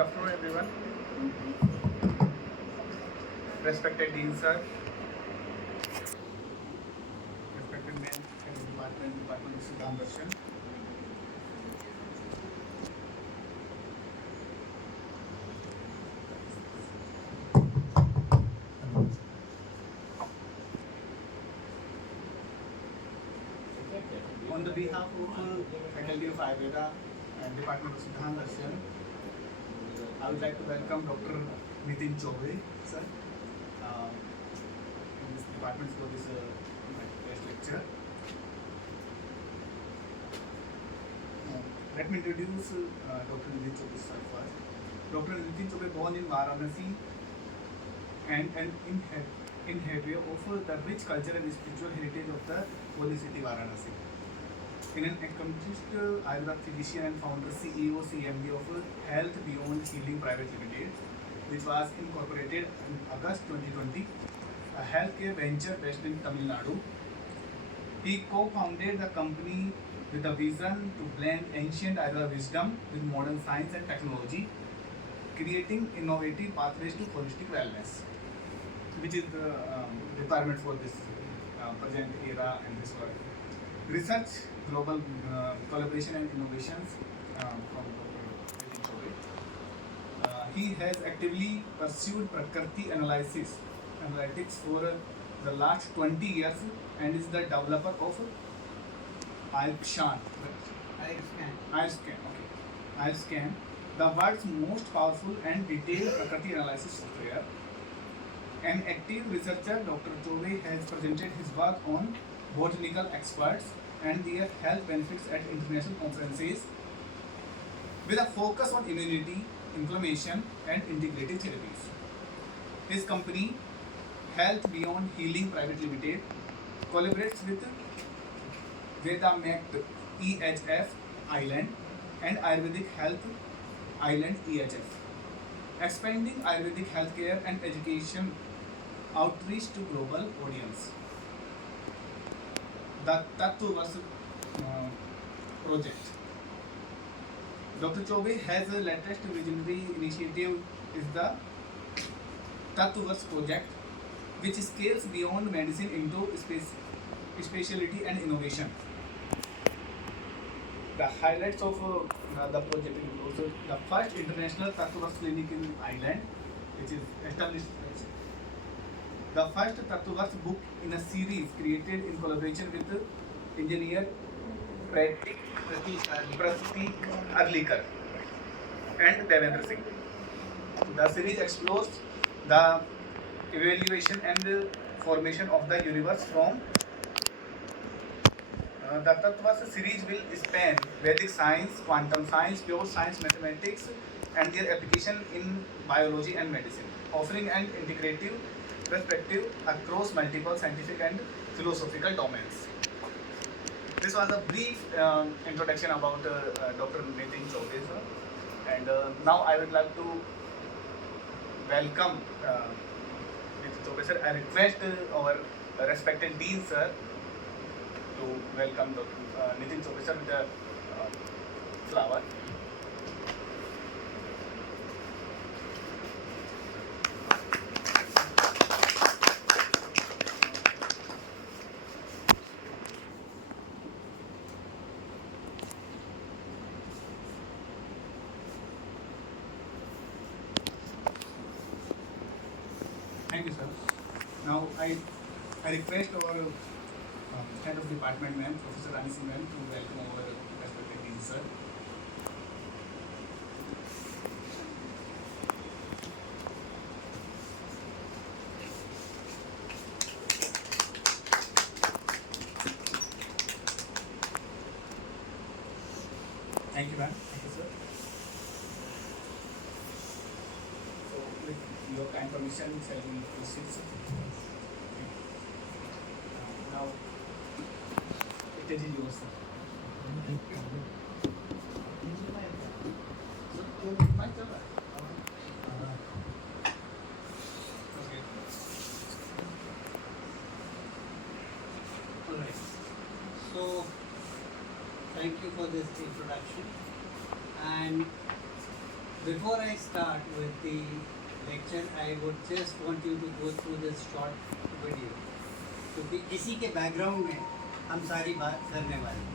afternoon, everyone. Respected Dean Sir, respected men head of Department of Siddhant Darshan. On the behalf of faculty of Ayurveda and Department of Siddhant Darshan, I would like to welcome Dr. Nitin Chaube, sir, in this department for this guest lecture. Let me introduce Dr. Nitin Chaube sir first. Dr. Nitin Chaube, born in Varanasi and an inheritor of the rich cultural and spiritual heritage of the holy city Varanasi. In an accomplished Ayurveda physician and founder, CEO, CMD of Health Beyond Healing Private Limited, which was incorporated in August 2020, a healthcare venture based in Tamil Nadu. He co-founded the company with a vision to blend ancient Ayurveda wisdom with modern science and technology, creating innovative pathways to holistic wellness, which is the requirement for this present era and this world. Research, global collaboration and innovations from Dr. Nitin Chaube. He has actively pursued Prakriti analytics for the last 20 years and is the developer of iScan, the world's most powerful and detailed Prakriti analysis software. An active researcher, Dr. Chaube has presented his work on botanical experts and their health benefits at international conferences with a focus on immunity, inflammation, and integrative therapies. His company, Health Beyond Healing Private Limited, collaborates with VedaMect EHF Island and Ayurvedic Health Island EHF, expanding Ayurvedic healthcare and education outreach to global audience. The Tattvaverse project. Dr. Chaube has a latest visionary initiative is the Tattvaverse project, which scales beyond medicine into specialty and innovation. The highlights of the project include the first international Tattvaverse clinic in Ireland, which is established. The first Tattvaverse book in a series created in collaboration with engineer Pratik Arlikar and Devendra Singh. The series explores the evaluation and formation of the universe from the Tattvaverse series will span Vedic science, quantum science, pure science, mathematics, and their application in biology and medicine, offering an integrative perspective across multiple scientific and philosophical domains. This was a brief introduction about Dr. Nitin Chaube, sir. And now I would like to welcome Nitin Chaube, sir. I request our respected Dean, sir, to welcome Dr. Nitin Chaube, sir, with the flower. Thank you, sir. Now I request our head of department, ma'am, Professor Rani Singh, ma'am, to welcome our respected Dean, sir. Thank you, ma'am. Thank you, sir. So, with your kind permission, shall we proceed, sir? Now, it is yours, sir. Okay. All right. So, thank you for this introduction. And before I start with the lecture, I would just want you to go through this short video. क्योंकि इसी के background में हम सारी बात करने वाले हैं.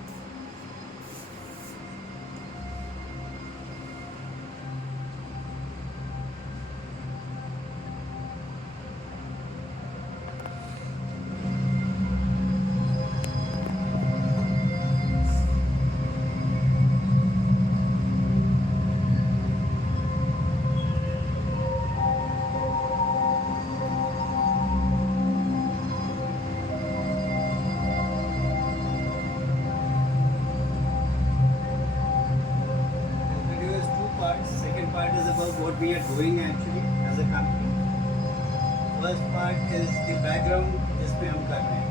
What we are doing actually as a company. First part is the background जिसमें हम कर रहे हैं.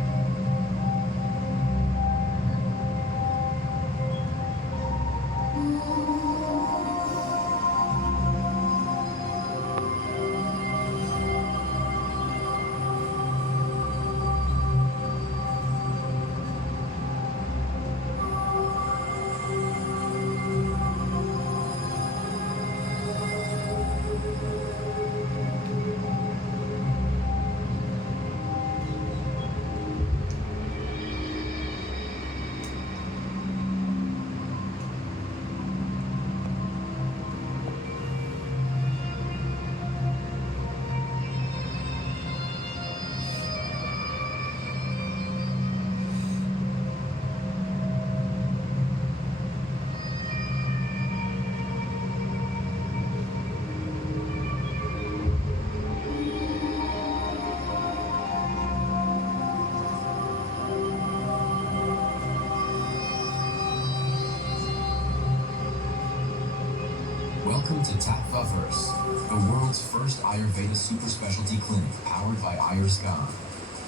Welcome to Tattva-verse, the world's first Ayurveda super specialty clinic powered by Ayurscan,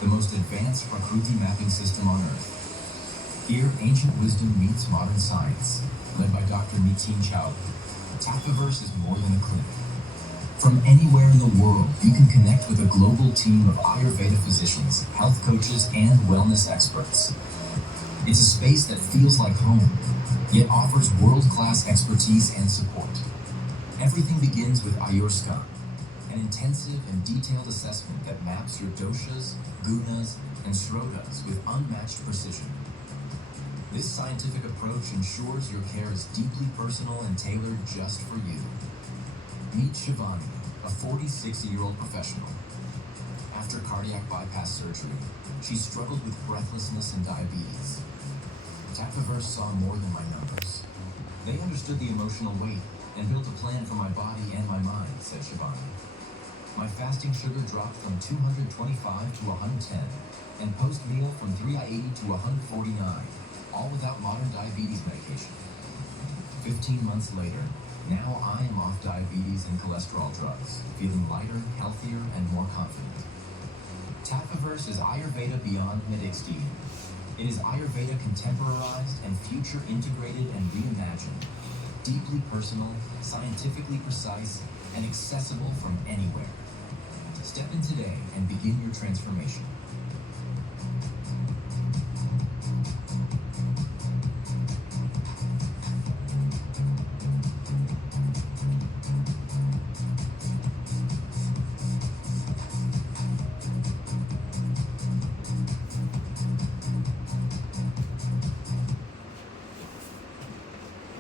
the most advanced Prakriti mapping system on Earth. Here, ancient wisdom meets modern science, led by Dr. Nitin Chowdhury. Tattva-verse is more than a clinic. From anywhere in the world, you can connect with a global team of Ayurveda physicians, health coaches, and wellness experts. It's a space that feels like home, yet offers world-class expertise and support. Everything begins with Ayurscan, an intensive and detailed assessment that maps your doshas, gunas, and shrotas with unmatched precision. This scientific approach ensures your care is deeply personal and tailored just for you. Meet Shivani, a 46-year-old professional. After cardiac bypass surgery, she struggled with breathlessness and diabetes. Tattva-verse saw more than my numbers. They understood the emotional weight and built a plan for my body and my mind, said Shivani. My fasting sugar dropped from 225 to 110, and post-meal from 380 to 149, all without modern diabetes medication. 15 months later, now I am off diabetes and cholesterol drugs, feeling lighter, healthier, and more confident. Tattva-verse is Ayurveda beyond Medixty. It is Ayurveda contemporarized and future integrated and reimagined. Deeply personal, scientifically precise, and accessible from anywhere. Step in today and begin your transformation.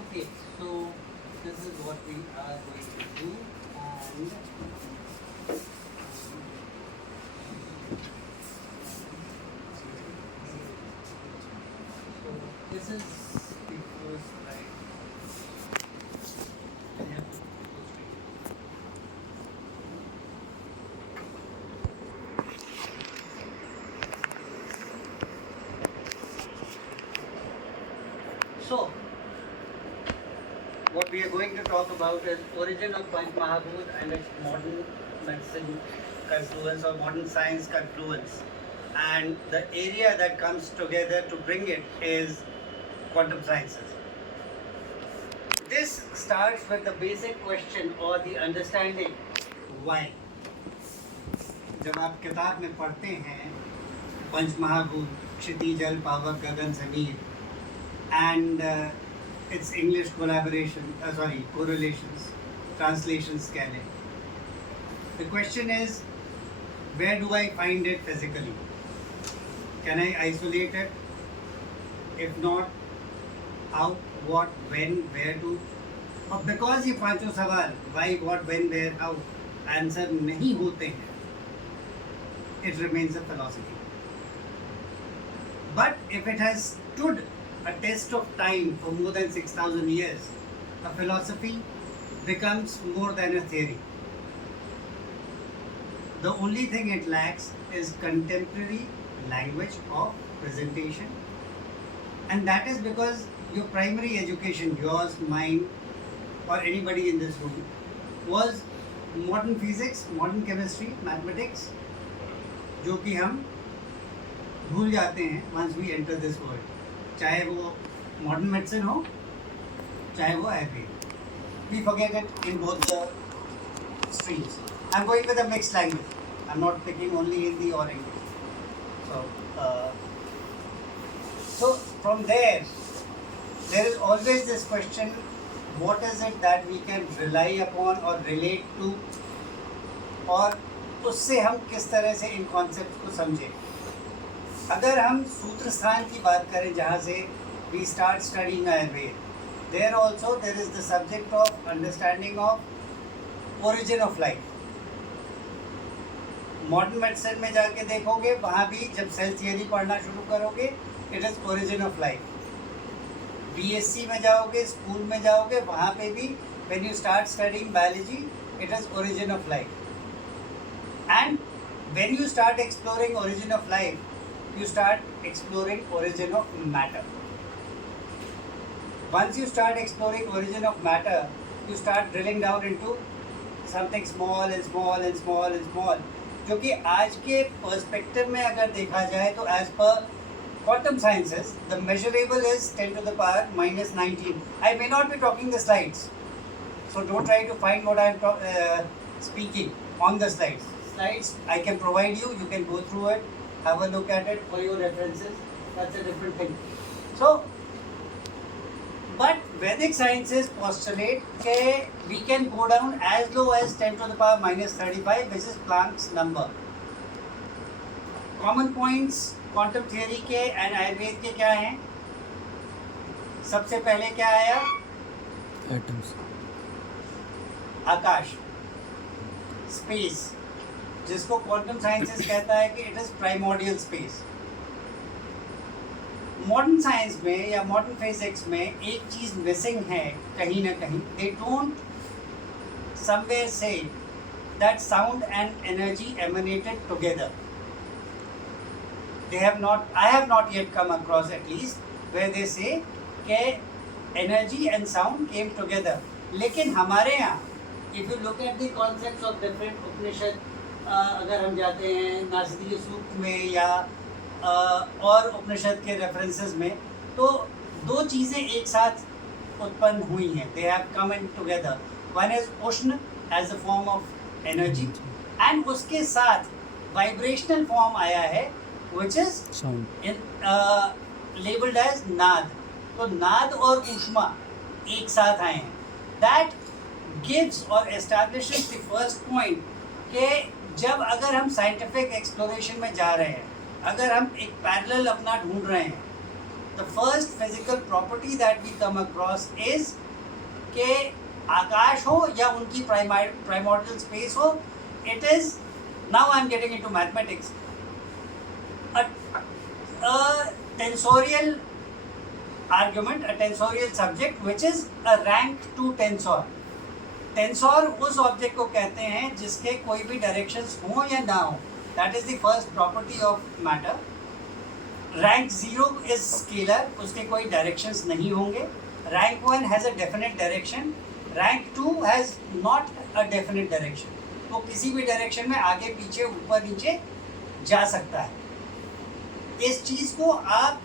Okay, so this is what we are going to do, and so this is the first slide. And you have to go straight. So, what we are going to talk about is origin of Panch Mahabhut and its modern medicine confluence or modern science confluence. And the area that comes together to bring it is quantum sciences. This starts with the basic question or the understanding why. जब आप किताब में पढ़ते हैं पंच महाभूत, क्षिति, जल, पावक, गगन, Sameer, and its English correlations, translations कह लें. The question is, where do I find it physically? Can I isolate it? If not, how, what, when, where to? और because ये पांचों सवाल why, what, when, where, how answer नहीं होते हैं, it remains a philosophy. But if it has stood a test of time for more than 6,000 years, a philosophy becomes more than a theory. The only thing it lacks is contemporary language of presentation, and that is because your primary education, yours, mine, or anybody in this room, was modern physics, modern chemistry, mathematics, जो कि हम भूल जाते हैं once we enter this world. चाहे वो modern medicine हो, चाहे वो Ayurveda. We forget it in both the streams. I'm going with a mixed language. I'm not picking only Hindi or English. So from there is always this question: what is it that we can rely upon or relate to, और उससे हम किस तरह से इन concept को समझें. अगर हम सूत्र स्थान की बात करें जहाँ से we start studying Ayurveda, there also there is the subject of understanding of origin of life. Modern medicine में जाके देखोगे, वहाँ भी जब सेल थियरी पढ़ना शुरू करोगे, it is origin of life. BSc में जाओगे, स्कूल में जाओगे, वहाँ पे भी when you start studying biology, it is origin of life. And when you start exploring origin of life, you start exploring origin of matter. Once you start exploring origin of matter, you start drilling down into something small and small and small and small. जो कि आज के perspective में अगर देखा जाए तो as per quantum sciences, the measurable is 10 to the power minus 19. I may not be talking the slides, so don't try to find what I am speaking on the slides. Slides I can provide you. You can go through it. Have a look at it for your references. That's a different thing. So, but Vedic sciences postulate that we can go down as low as 10 to the power minus 35, which is Planck's number. Common points quantum theory के and Ayurveda के क्या हैं? सबसे पहले क्या आया? Atoms. आकाश, space, जिसको quantum sciences कहता है कि it is primordial space. Modern science में या मॉडर्न फिजिक्स में एक चीज़ मिसिंग है कहीं ना कहीं. They don't somewhere say that sound and energy emanated together. They have not, I have not yet come across at least where they say कि energy and sound came together. लेकिन हमारे यहाँ if you look at the concepts of different उपनिषद, अगर हम जाते हैं नासदीय सूक्त में या और उपनिषद के रेफरेंसेस में, तो दो चीज़ें एक साथ उत्पन्न हुई हैं. They have come in together. One is उष्ण as a form of energy, and उसके साथ वाइब्रेशनल फॉर्म आया है विच इज लेबल्ड एज नाद. तो नाद और ऊष्मा एक साथ आए हैं. दैट गिव्स और एस्टैब्लिशेस द फर्स्ट पॉइंट कि जब अगर हम साइंटिफिक एक्सप्लोरेशन में जा रहे हैं, अगर हम एक पैरेलल अपना ढूंढ रहे हैं, the first physical property that we come across is के आकाश हो या उनकी प्राइमोर्डियल स्पेस हो, it is, now I am getting into mathematics, a tensorial argument, a tensorial subject which is a rank 2 tensor. टेंसोर उस ऑब्जेक्ट को कहते हैं जिसके कोई भी डायरेक्शंस हो या ना हो. That is the first property of matter. Rank 0 is scalar, उसके कोई डायरेक्शंस नहीं होंगे. Rank 1 has a definite direction. Rank 2 has not a definite direction. तो किसी भी डायरेक्शन में आगे पीछे ऊपर नीचे जा सकता है. इस चीज़ को आप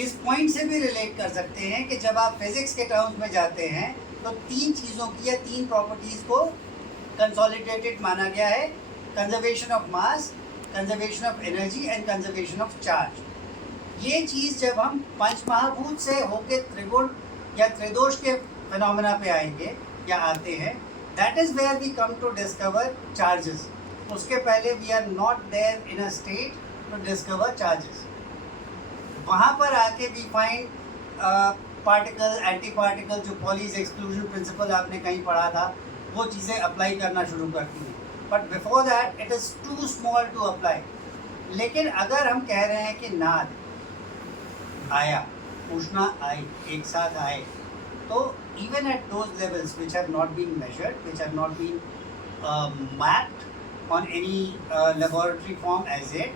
इस पॉइंट से भी रिलेट कर सकते हैं कि जब आप फिजिक्स के टर्म्स में जाते हैं तो तीन चीज़ों की या तीन प्रॉपर्टीज़ को कंसोलिडेटेड माना गया है. Conservation of mass, conservation of energy and conservation of charge. ये चीज़ जब हम पंचमहाभूत से होकर त्रिगुण या त्रिदोष के फिनोमेना पे आएंगे या आते हैं, that is where we come to discover charges. उसके पहले we are not there in a state to discover charges. वहाँ पर आके we find particle, anti particle, जो पॉलीज एक्सक्लूजन प्रिंसिपल आपने कहीं पढ़ा था, वो चीज़ें अप्लाई करना शुरू करती हैं. But before that it is too small to apply. लेकिन अगर हम कह रहे हैं कि नाद आया, उष्णा आई, एक साथ आए, तो even at those levels which have not been measured, which have not been mapped on any laboratory form as yet,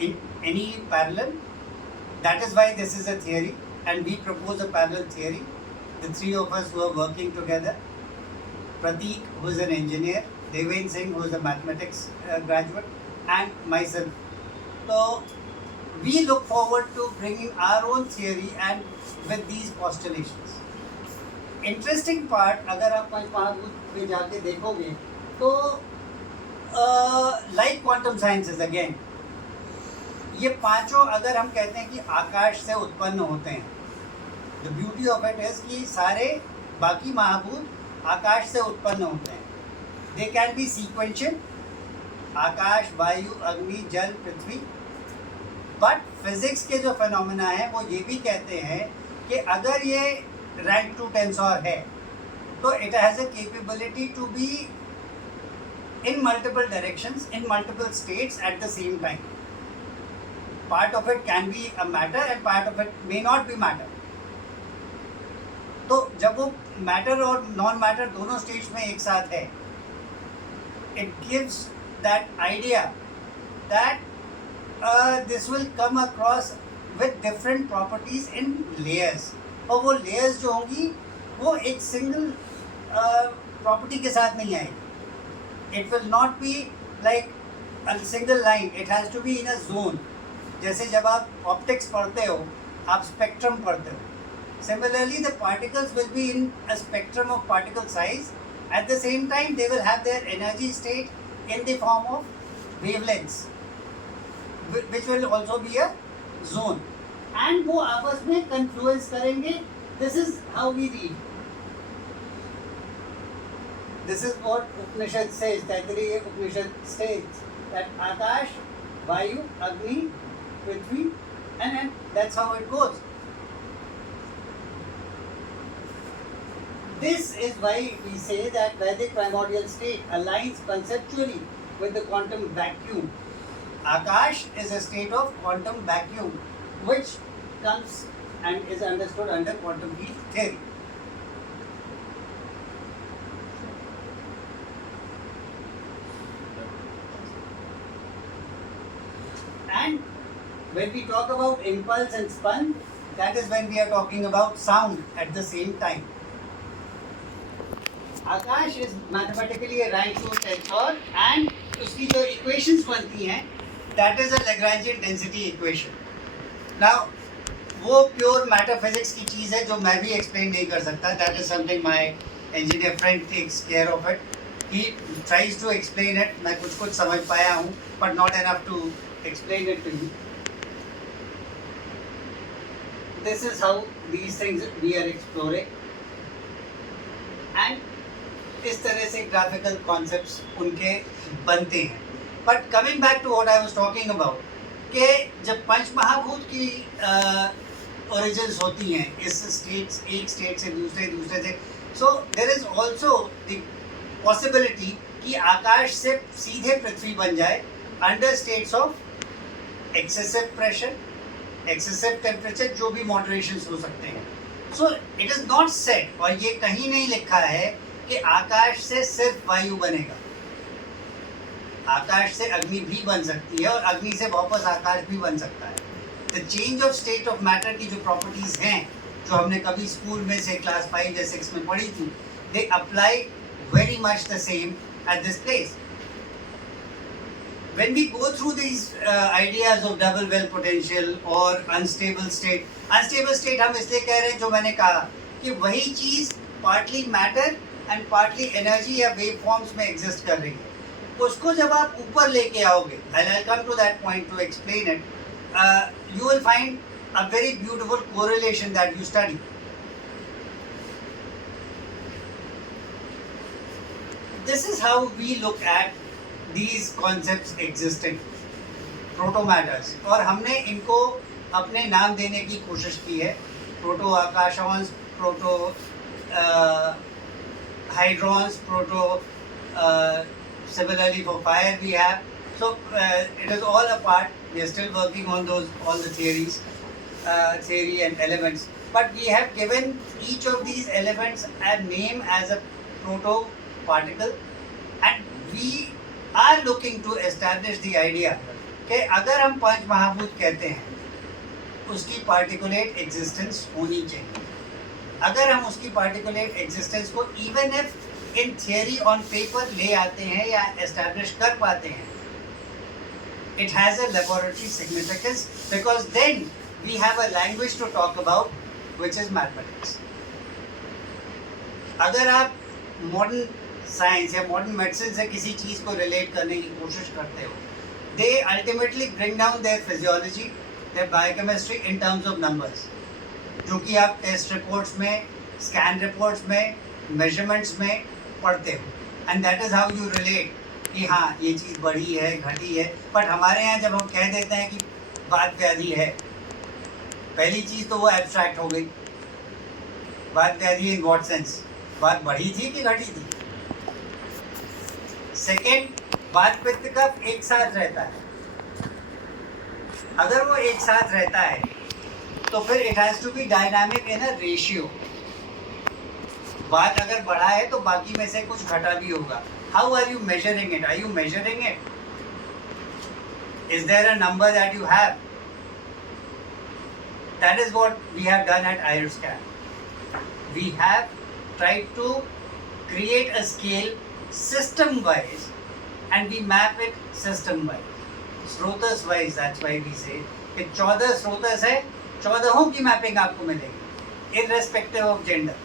in any parallel, that is why this is a theory, and we propose a parallel theory. The three of us who are working together, Prateek, who is an engineer, Deven Singh, who is a mathematics graduate, and myself. So we look forward to bringing our own theory and with these postulations. Interesting part, अगर आप पंच महाभूत में जाके देखोगे तो like quantum sciences again, ये पांचों अगर हम कहते हैं कि आकाश से उत्पन्न होते हैं, the beauty of it is कि सारे बाकी महाभूत आकाश से उत्पन्न होते हैं. They can be sequential, आकाश, वायु, अग्नि, जल, पृथ्वी. बट फिजिक्स के जो फिनोमेना है वो ये भी कहते हैं कि अगर ये रैंक 2 टेंसर है तो it has a capability to be in multiple directions, in multiple states at the same time. Part of it can be a matter and part of it may not be matter. तो जब वो matter और non matter दोनों states में एक साथ है, it gives that idea that this will come across with different properties in layers. और वो layers जो होंगी वो एक single property के साथ नहीं आएगी. It will not be like a single line. It has to be in a zone. जैसे जब आप optics पढ़ते हो, आप spectrum पढ़ते हो. Similarly, the particles will be in a spectrum of particle size. At the same time, they will have their energy state in the form of wavelengths, which will also be a zone, and वो आपस में confluence करेंगे. This is how we read. This is what Upanishad says. Taittiriya Upanishad states that Akash, Vayu, Agni, Prithvi, and that's how it goes. This is why we say that Vedic primordial state aligns conceptually with the quantum vacuum. Akash is a state of quantum vacuum which comes and is understood under quantum field theory. And when we talk about impulse and spun, that is when we are talking about sound at the same time. Akash is mathematically a rank 2 tensor and उसकी जो equations बनती हैं, that is a Lagrangian density equation. Now, वो pure matter physics की चीज़ है जो मैं भी explain नहीं कर सकता. That is something my engineer friend takes care of it. He tries to explain it. मैं कुछ समझ पाया हूँ, but not enough to explain it to you. This is how these things we are exploring. And इस तरह से graphical concepts उनके बनते हैं. But coming back to what I was talking about, कि जब पंच महाभूत की origins होती हैं इस states, एक state से दूसरे से, so there is also the possibility कि आकाश से सीधे पृथ्वी बन जाए under states of excessive pressure, excessive temperature, जो भी moderations हो सकते हैं. So it is not said, और ये कहीं नहीं लिखा है कि आकाश से सिर्फ वायु बनेगा. आकाश से अग्नि भी बन सकती है और अग्नि से वापस आकाश भी बन सकता है. The change of state of matter की जो प्रॉपर्टीज हैं, जो हमने कभी स्कूल में से क्लास 5 या 6 में पढ़ी थी, they apply very much the same at this place. When we go through these ideas of double well potential or unstable state हम इसलिए कह रहे हैं, जो मैंने कहा कि वही चीज़ partly matter and partly energy या wave forms में exist कर रही है. उसको जब आप ऊपर लेके आओगे, and I'll come to that point to explain it, you will find a very beautiful correlation that you study. this is how we look at these concepts existing, proto matters, और हमने इनको अपने नाम देने की कोशिश की है. Proto आकाशवांश, proto hydrons, proto similarly for fire we have. So it is all a part. We are still working on those, all the theories, theory and elements. But we have given each of these elements a name as a proto particle, and we are looking to establish the idea कि अगर हम पंच महाभूत कहते हैं, उसकी particulate existence होनी चाहिए. अगर हम उसकी पार्टिकुलेट एग्जिस्टेंस को even if in theory on paper ले आते हैं या एस्टैब्लिश कर पाते हैं, it has a laboratory significance, because then we have a language to talk about, which is mathematics. अगर आप मॉडर्न साइंस या मॉडर्न मेडिसिन से किसी चीज़ को रिलेट करने की कोशिश करते हो, they ultimately bring down their physiology, their biochemistry in terms of numbers, जो कि आप टेस्ट रिपोर्ट्स में, स्कैन रिपोर्ट्स में, मेजरमेंट्स में पढ़ते हो. And that is how you relate कि हाँ ये चीज़ बढ़ी है, घटी है. बट हमारे यहाँ जब हम कह देते हैं कि वात व्याधि है, पहली चीज़ तो वो एब्स्ट्रैक्ट हो गई. वात व्याधि इन व्हाट सेंस? वात बढ़ी थी कि घटी थी? सेकेंड, वात पित्त कफ एक साथ रहता है. अगर वो एक साथ रहता है तो फिर it has to be dynamic in a ratio. What अगर बढ़ा है तो बाकी में से कुछ घटा भी होगा. How are you measuring it? Are you measuring it? Is there a number that you have? That is what we have done at IRScan. We have tried to create a scale system-wise, and we map it system-wise. Srotas-wise, that's why we say कि 14 स्रोतस है, 14 की mapping आपको मिलेगी, irrespective of gender.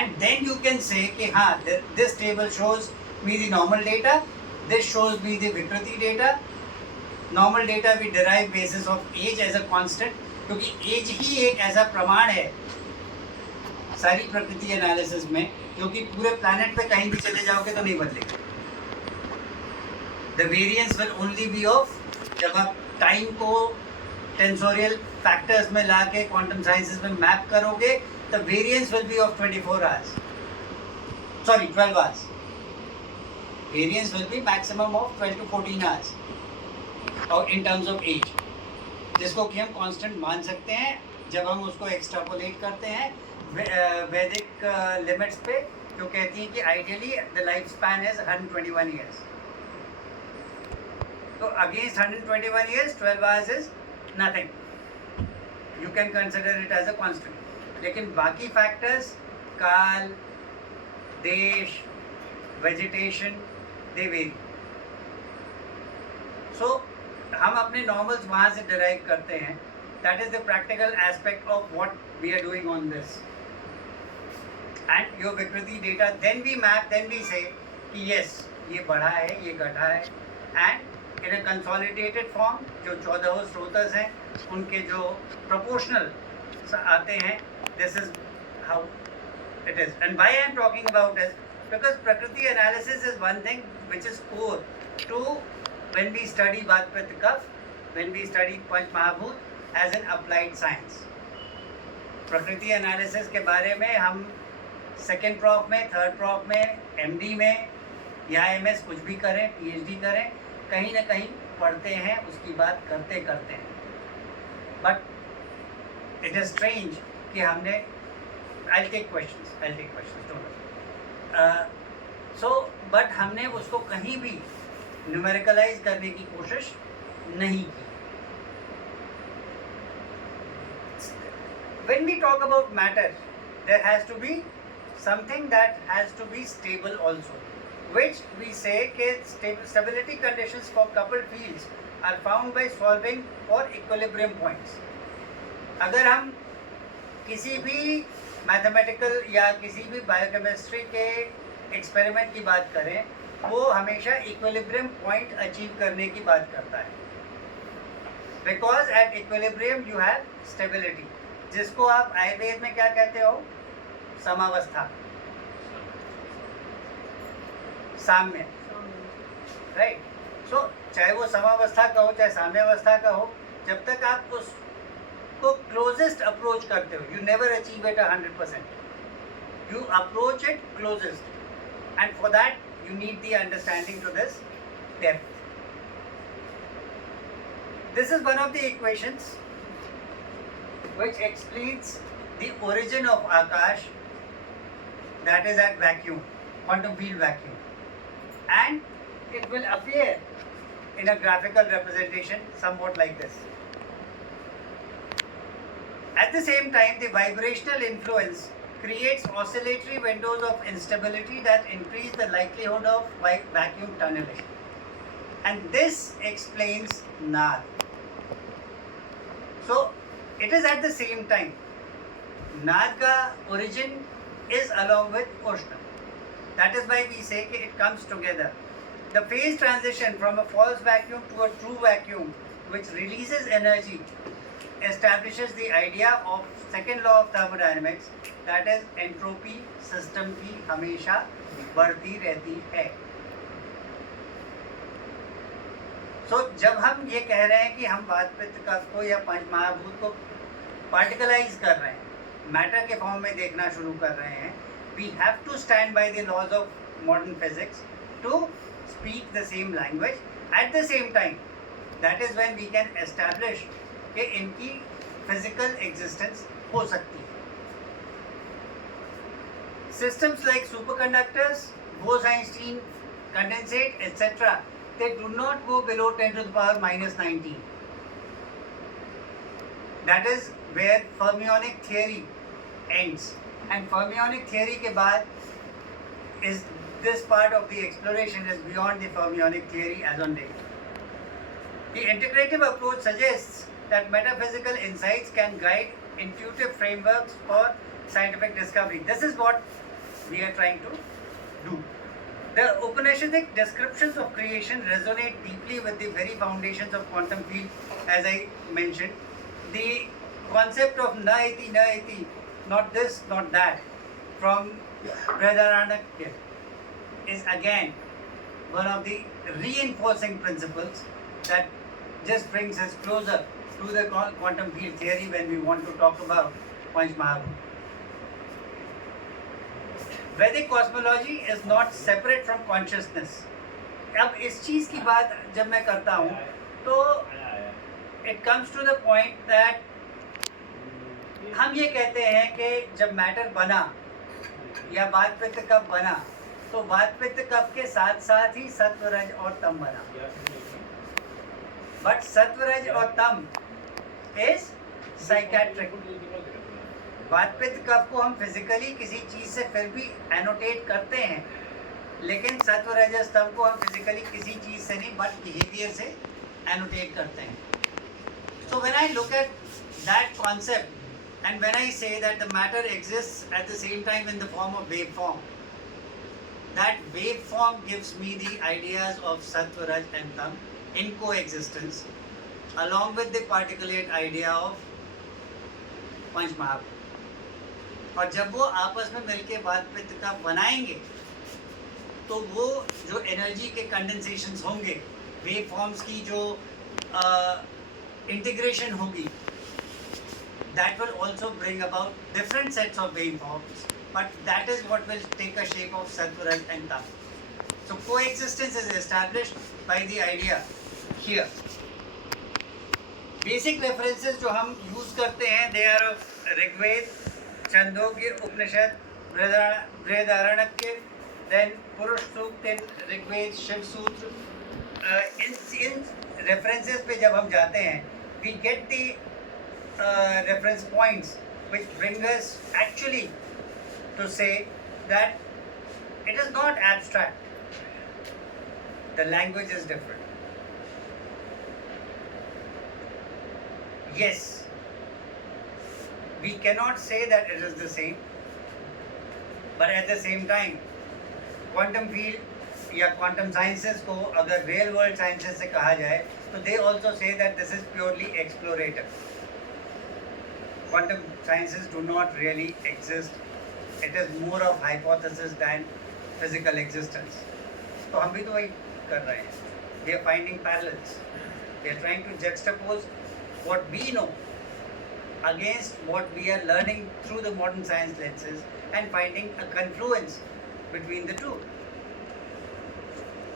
And then you can say कि हाँ, this table shows me the normal data, this shows me the Vikriti data. Normal data भी derive basis of as as a constant, क्योंकि as ही एक ऐसा प्रमाण है सारी प्रकृति एनालिसिस में, क्योंकि पूरे प्लैनेट पे कहीं भी चले जाओगे तो नहीं बदलेगा. The variance will only be of, जब आप टाइम को टेंसोरियल फैक्टर्स में ला के क्वांटम साइंसेस में मैप करोगे, the variance will be of 24 hours, sorry 12 hours. Variance will be maximum of 12 to 14 hours. और इन टर्म्स ऑफ एज, जिसको कि हम कांस्टेंट मान सकते हैं जब हम उसको एक्सट्रापोलेट करते हैं वैदिक लिमिट्स पे, जो कहती हैं कि ideally the life span is 121 years. तो against 121 years 12 hours is nothing. You can consider it as a constant. लेकिन बाकी फैक्टर्स, काल, देश, वेजिटेशन, दे वेरी. सो हम अपने नॉर्मल्स वहाँ से डिराइव करते हैं. That is the practical aspect of what we are doing on this. And your Vikriti data then we map, then we say कि यस ये बढ़ा है, ये घटा है. And in a consolidated form जो 14 स्रोतस हैं उनके जो प्रोपोर्शनल आते हैं, this is how it is. And why I am talking about this, because Prakriti analysis is one thing which is core to when we study Vat Pitta Kapha, when we study Panch Mahabhut as an applied science. प्रकृति analysis के बारे में हम second prof में, third prof में, MD में या MS कुछ भी करें, PhD करें, कहीं ना कहीं पढ़ते हैं, उसकी बात करते करते हैं. बट इट इज स्ट्रेंज कि हमने I'll take questions, don't worry. So, but हमने उसको कहीं भी न्यूमेरिकलाइज करने की कोशिश नहीं की. When we talk about matter, there has to be something that has to be stable also, which we say that stability conditions for coupled fields are found by solving for equilibrium points. अगर हम किसी भी mathematical या किसी भी biochemistry के experiment की बात करें, वो हमेशा इक्विलिब्रियम पॉइंट अचीव करने की बात करता है. Because at equilibrium you have stability, जिसको आप आयुर्वेद में क्या कहते हो? समावस्था. साम्य, राइट. सो चाहे वो समावस्था का हो चाहे साम्यावस्था का हो, जब तक आप उसको क्लोजेस्ट अप्रोच करते हो, you never achieve it 100%. You approach it closest, and for that you need the understanding to this depth. This is one of the equations which explains the origin of Akash, that is at vacuum, quantum field vacuum, and it will appear in a graphical representation somewhat like this. At the same time, the vibrational influence creates oscillatory windows of instability that increase the likelihood of vacuum tunneling. And this explains Naad. So, it is at the same time. Naad ka origin is along with Ushna. That is why we say that it comes together. The phase transition from a false vacuum to a true vacuum, which releases energy, establishes the idea of second law of thermodynamics, that is entropy system की हमेशा बढ़ती रहती है. So, जब हम ये कह रहे हैं कि हम वात पित्त कफ को या पंच महाभूत को पार्टिकलाइज कर रहे हैं, मैटर के फॉर्म में देखना शुरू कर रहे हैं, we have to stand by the laws of modern physics to speak the same language. At the same time, that is when we can establish कि इनकी physical existence हो सकती है. Systems like superconductors, Bose-Einstein condensate, etc., they do not go below 10 to the power minus 19. That is where fermionic theory ends. And fermionic theory के बाद is this part of the exploration is beyond the fermionic theory as on date. The integrative approach suggests that metaphysical insights can guide intuitive frameworks for scientific discovery. This is what we are trying to do. The Upanishadic descriptions of creation resonate deeply with the very foundations of quantum field, as I mentioned. The concept of na iti, not this, not that, from Brihadaranyaka is again one of the reinforcing principles that just brings us closer to the quantum field theory when we want to talk about Panch Mahabhut. Vedic cosmology is not separate from consciousness. अब इस चीज़ की बात जब मैं करता हूँ तो it comes to the point that हम ये कहते हैं कि जब मैटर बना या वात पित्त कफ बना तो वात पित्त कफ के साथ साथ ही सत्व रज और तम बना. बट सत्व रज और तम इज साइकेट्रिक. वात पित्त कफ को हम फिजिकली किसी चीज़ से फिर भी एनोटेट करते हैं, लेकिन सत्व रजस तम को हम फिजिकली किसी चीज़ से नहीं बट बिहेवियर से एनोटेट करते हैं. So when I look at that concept and when I say that the matter exists at the same time in the form of waveform, that waveform gives me the ideas of Sattva, Raj and Tam in coexistence along with the particulate idea of Panch Mahabhut. और जब वो आपस में मिलके वात पित्त का बनाएंगे तो वो जो एनर्जी के कंडेंसेशंस होंगे, वेवफॉर्म्स की जो इंटीग्रेशन होगी, that will also bring about different sets of waveforms, but that is what will take a shape of Sattva, Raj and Tam. So coexistence is established by the idea here. Basic references जो हम use करते हैं, they are of Rigveda, Chandogya, Upanishad, Brihadaranyaka, then पुरुष सूक्त in Rigveda, Shiv सूत्र. इन references पे जब हम जाते हैं, we get the reference points which bring us actually to say that it is not abstract. The language is different. Yes, we cannot say that it is the same, but at the same time, quantum field या quantum sciences को अगर real world sciences से कहा जाए तो they also say that this is purely explorative. Quantum sciences do not really exist. It is more of hypothesis than physical existence. तो हम भी तो वही कर रहे हैं. We are finding parallels. We are trying to juxtapose what we know against what we are learning through the modern science lenses and finding a confluence between the two.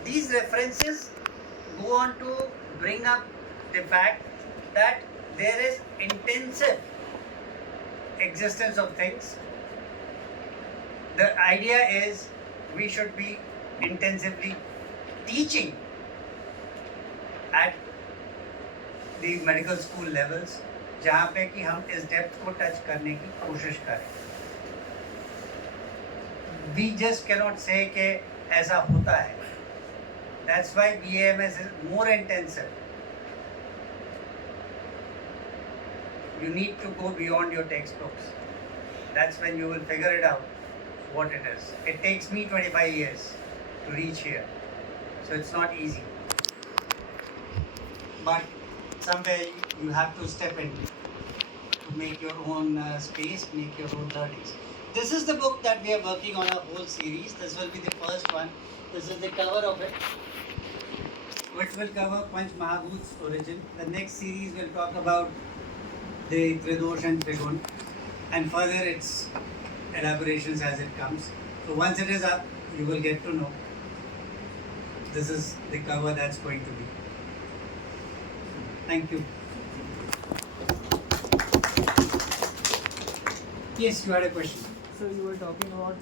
These references go on to bring up the fact that there is intensive existence of things. The idea is we should be intensively teaching at the medical school levels जहाँ पे कि हम इस depth को touch करने की कोशिश करें. We just cannot say कि ऐसा होता है. That's why BAMS is more intensive. You need to go beyond your textbooks. That's when you will figure it out what it is. It takes me 25 years to reach here. So it's not easy. But somewhere you have to step in to make your own space, make your own learnings. This is the book that we are working on, a whole series. This will be the first one. This is the cover of it, which will cover Panch Mahabhut's origin. The next series will talk about the Tridosh and Trigun, and further its elaborations as it comes. So once it is up, you will get to know. This is the cover that's going to be. Thank you. Yes, you had a question. So you were talking about